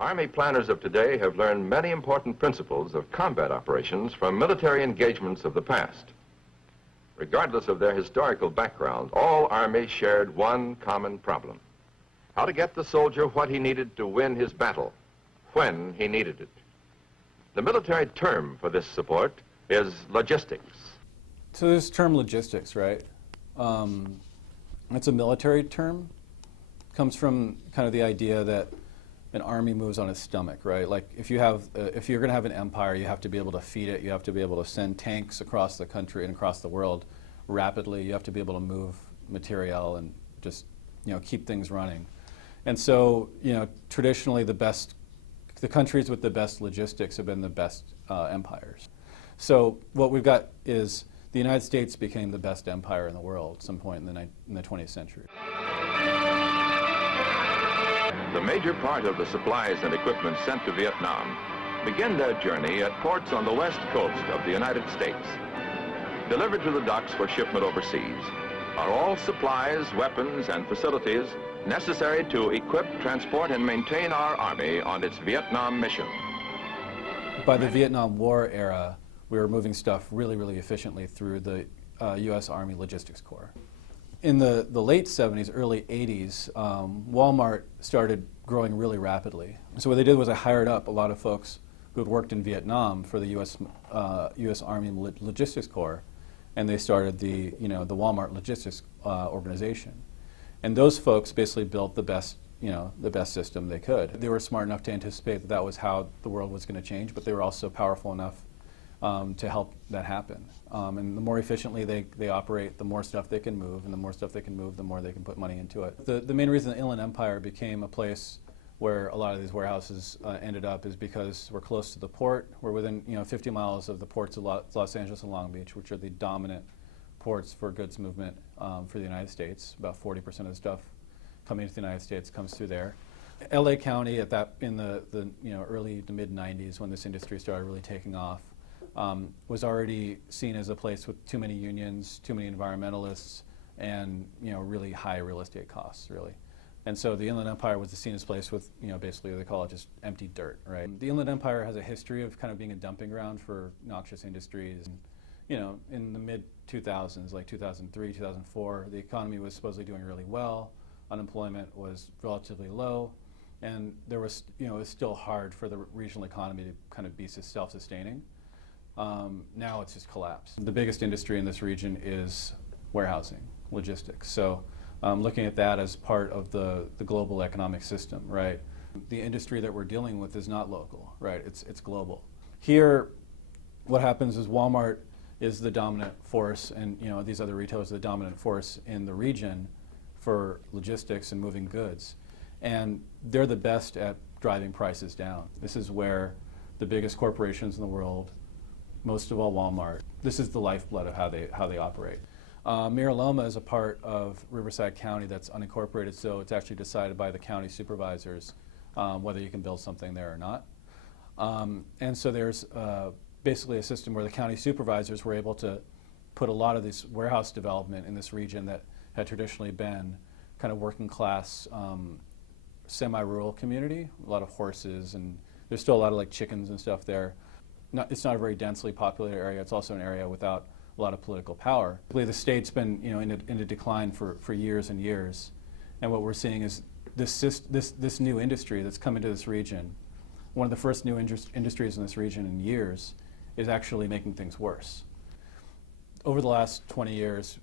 Army planners of today have learned many important principles of combat operations from military engagements of the past. Regardless of their historical background, all armies shared one common problem: how to get the soldier what he needed to win his battle, when he needed it. The military term for this support is logistics. So this term logistics, right? It's a military term. It comes from kind of the idea that an army moves on its stomach, right? Like if you're going to have an empire, you have to be able to feed it. You have to be able to send tanks across the country and across the world rapidly. You have to be able to move material and just, keep things running. And so, traditionally the countries with the best logistics have been the best empires. So what we've got is the United States became the best empire in the world at some point in the 20th century. The major part of the supplies and equipment sent to Vietnam begin their journey at ports on the west coast of the United States. Delivered to the docks for shipment overseas are all supplies, weapons, and facilities necessary to equip, transport, and maintain our Army on its Vietnam mission. By the Vietnam War era, we were moving stuff really, really efficiently through the U.S. Army Logistics Corps. In the late 70s, early 80s, Walmart started growing really rapidly. So what they did was they hired up a lot of folks who had worked in Vietnam for the U.S. Army Logistics Corps, and they started the Walmart Logistics organization. And those folks basically built the best system they could. They were smart enough to anticipate that was how the world was going to change, but they were also powerful enough to help that happen. And the more efficiently they operate, the more stuff they can move, and the more stuff they can move, the more they can put money into it. The main reason the Inland Empire became a place where a lot of these warehouses ended up is because we're close to the port. We're within 50 miles of the ports of Los Angeles and Long Beach, which are the dominant ports for goods movement for the United States. About 40% of the stuff coming into the United States comes through there. LA County in the early to mid 90s, when this industry started really taking off, was already seen as a place with too many unions, too many environmentalists, and really high real estate costs, really. And so the Inland Empire was seen as a place with, basically they call it just empty dirt, right? The Inland Empire has a history of kind of being a dumping ground for noxious industries. In the mid-2000s, like 2003, 2004, the economy was supposedly doing really well. Unemployment was relatively low, and there was, it was still hard for the regional economy to kind of be self-sustaining. Now it's just collapsed. The biggest industry in this region is warehousing, logistics. So looking at that as part of the global economic system, right? The industry that we're dealing with is not local, right? It's global. Here, what happens is Walmart is the dominant force, and these other retailers are the dominant force in the region for logistics and moving goods. And they're the best at driving prices down. This is where the biggest corporations in the world, most of all Walmart, this is the lifeblood of how they operate. Mira Loma is a part of Riverside County that's unincorporated, so it's actually decided by the county supervisors whether you can build something there or not. And so there's basically a system where the county supervisors were able to put a lot of this warehouse development in this region that had traditionally been kind of working class, semi-rural community, a lot of horses, and there's still a lot of like chickens and stuff there. It's not a very densely populated area. It's also an area without a lot of political power. The state's been in a decline for years and years, and what we're seeing is this new industry that's come into this region, one of the first new industries in this region in years, is actually making things worse. Over the last 20 years,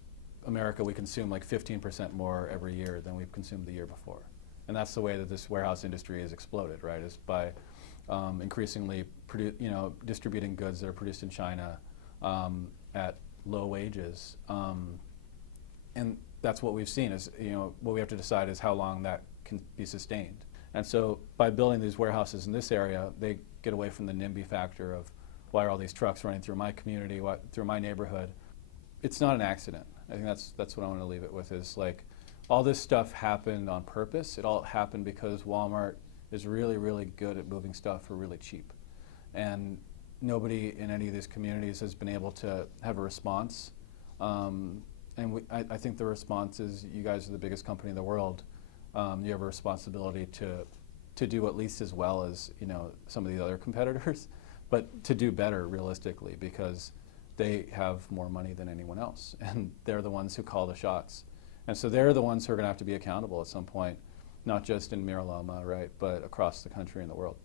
America, we consume like 15% more every year than we've consumed the year before. And that's the way that this warehouse industry has exploded, right? Is by increasingly distributing goods that are produced in China at low wages. And that's what we've seen is, what we have to decide is how long that can be sustained. And so by building these warehouses in this area, they get away from the NIMBY factor of why are all these trucks running through my community, through my neighborhood. It's not an accident. I think that's what I want to leave it with, is like all this stuff happened on purpose. It all happened because Walmart is really, really good at moving stuff for really cheap. And nobody in any of these communities has been able to have a response. I think the response is, you guys are the biggest company in the world. You have a responsibility to to do at least as well as, you know, some of the other competitors, but to do better realistically, because they have more money than anyone else, and they're the ones who call the shots. And so they're the ones who are going to have to be accountable at some point, not just in Mira Loma, right, but across the country and the world.